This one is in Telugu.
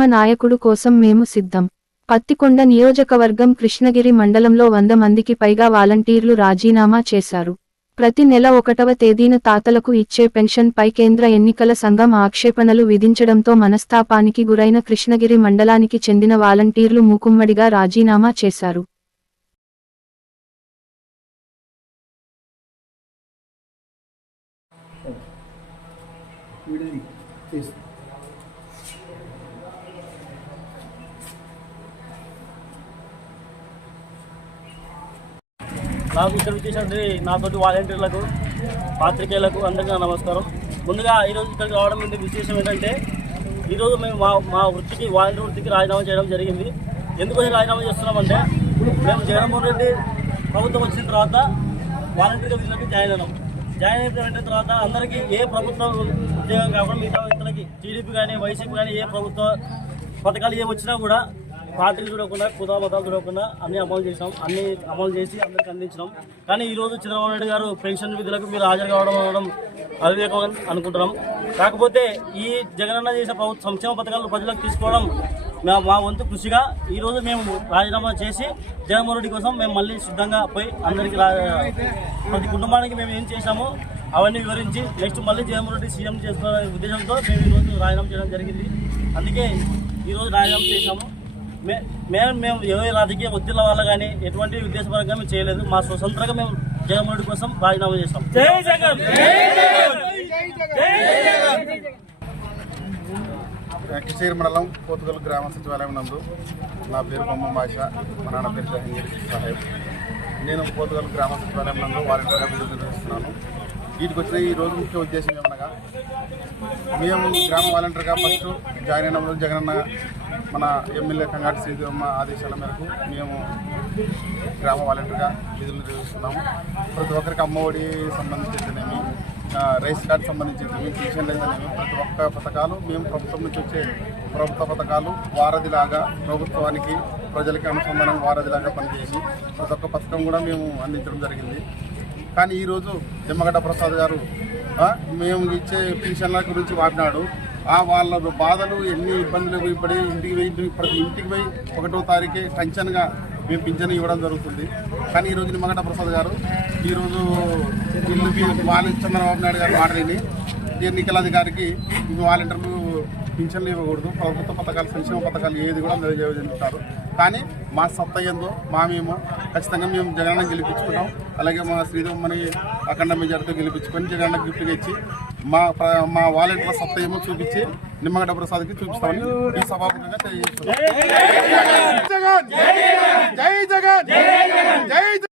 ఉత్తమ నాయకుడు కోసం మేము సిద్ధం. పత్తికొండ నియోజకవర్గం కృష్ణగిరి మండలంలో వంద మందికి పైగా వాలంటీర్లు రాజీనామా చేశారు. ప్రతి నెల ఒకటవ తేదీన తాతలకు ఇచ్చే పెన్షన్ పై కేంద్ర ఎన్నికల సంఘం ఆక్షేపణలు విధించడంతో మనస్తాపానికి గురైన కృష్ణగిరి మండలానికి చెందిన వాలంటీర్లు మూకుమ్మడిగా రాజీనామా చేశారు. నాకు ఇక్కడ వచ్చేసరికి నాతోటి వాలంటీర్లకు పాత్రికేయులకు అందరికీ నమస్కారం. ముందుగా ఈరోజు ఇక్కడికి రావడం ఎందుకు విశేషం ఏంటంటే ఈరోజు మేము మా మా వృత్తికి వాలంటీర్ వృత్తికి రాజీనామా చేయడం జరిగింది. ఎందుకోసం రాజీనామా చేస్తున్నామంటే మేము జగన్మోహన్ రెడ్డి ప్రభుత్వం వచ్చిన తర్వాత వాలంటీర్గా వీళ్ళకి జాయిన్ అయినాం జాయిన్ అయిన తర్వాత అందరికీ ఏ ప్రభుత్వ ఉద్యోగం కాకుండా మిగతా వ్యక్తులకి టీడీపీ కానీ వైసీపీ కానీ ఏ ప్రభుత్వ పథకాలు ఏ వచ్చినా కూడా పార్టీలు చూడకుండా కుదా చూడకుండా అన్ని అమలు చేసాం అన్ని అమలు చేసి అందరికి అందించినాం. కానీ ఈరోజు చంద్రబాబు నాయుడు గారు పెన్షన్ విధులకు మీరు హాజరు కావడం అనడం అవివేకం అనుకుంటున్నాం. కాకపోతే ఈ జగనన్న చేసిన ప్రభుత్వ సంక్షేమ పథకాలు ప్రజలకు తీసుకోవడం మా మా వంతు కృషిగా ఈరోజు మేము రాజీనామా చేసి జగన్మోహన్ రెడ్డి కోసం మేము మళ్ళీ సిద్ధంగా పోయి అందరికి రా- ప్రతి కుటుంబానికి మేము ఏం చేశామో అవన్నీ వివరించి నెక్స్ట్ మళ్ళీ జగన్మోహన్ రెడ్డి సీఎం చేస్తున్న ఉద్దేశంతో మేము ఈరోజు రాజీనామా చేయడం జరిగింది. అందుకే ఈరోజు రాజీనామా చేశాము. మేము మేము ఏ రాజకీయ ఒత్తిళ్ళ వల్ల కానీ ఎటువంటి ఉద్దేశపరంగా మేము చేయలేదు. మా స్వతంత్రంగా మేము జగన్మోహన్ రెడ్డి కోసం రాజీనామా చేస్తాం కిషేర్ మండలం కోతుగల్ గ్రామ సచివాలయం నందు నా పేరు బొమ్మ భాష మా నాన్న పేరు జహంగీర్ సాహెబ్. నేను కోతుగల్ గ్రామ సచివాలయం నందు విధులు నిర్వహిస్తున్నాను. వీటికి వచ్చిన ఈ రోజు ముఖ్య ఉద్దేశం ఏమనగా మేము గ్రామ వాలంటీర్గా ఫస్ట్ జాయిన్ అయినప్పుడు జగనన్న మన ఎమ్మెల్యే కంగాటి శ్రీదేవమ్మ ఆదేశాల మేరకు మేము గ్రామ వాలంటీర్గా విధులు నిర్వహిస్తున్నాము. ప్రతి ఒక్కరికి అమ్మఒడి సంబంధించినవి రైస్ కార్డు సంబంధించినవి పెన్షన్ అయినవి ప్రతి ఒక్క పథకాలు మేము ప్రభుత్వం నుంచి వచ్చే ప్రభుత్వ పథకాలు వారధిలాగా ప్రభుత్వానికి ప్రజలకి అనుసంధానం వారధిలాగా పనిచేసి ప్రతి ఒక్క పథకం కూడా మేము అందించడం జరిగింది. కానీ ఈరోజు నిమ్మగడ్డ ప్రసాద్ గారు మేము ఇచ్చే పెన్షన్ల గురించి వాడినాడు. ఆ వాళ్ళ బాధలు ఎన్ని ఇబ్బందులు ఇప్పటి ఇంటికి పోయి ప్రతి ఇంటికి పోయి ఒకటో తారీఖే టెన్షన్గా మేము పింఛన్ ఇవ్వడం జరుగుతుంది. కానీ ఈరోజు నిమ్మగడ్డ ప్రసాద్ గారు ఈరోజు ఇల్లుకి వాళ్ళ చంద్రబాబు నాయుడు గారు మాట్లాడి ఎన్నికల అధికారికి ఇవి వాలంటీర్లు పింఛన్లు ఇవ్వకూడదు. ప్రభుత్వ పథకాలు సంక్షేమ పథకాలు ఏది కూడా అందజేయజంటారు కానీ మా సత్తయ్యందో మా మేము. ఖచ్చితంగా మేము జగన్ గెలిపించుకున్నాం. అలాగే మా శ్రీరామ్మని అఖండ మెజార్టీతో గెలిపించుకొని జగన్ గిఫ్ట్ ఇచ్చి మా మా వాలెట్ల సత్తయ్యమో ఏమో చూపించి నిమ్మగడ్డ ప్రసాద్కి చూపిస్తామని ఈ సభాపతిగా తెలియజేస్తున్నాం. జై జగన్! జై జగన్! జై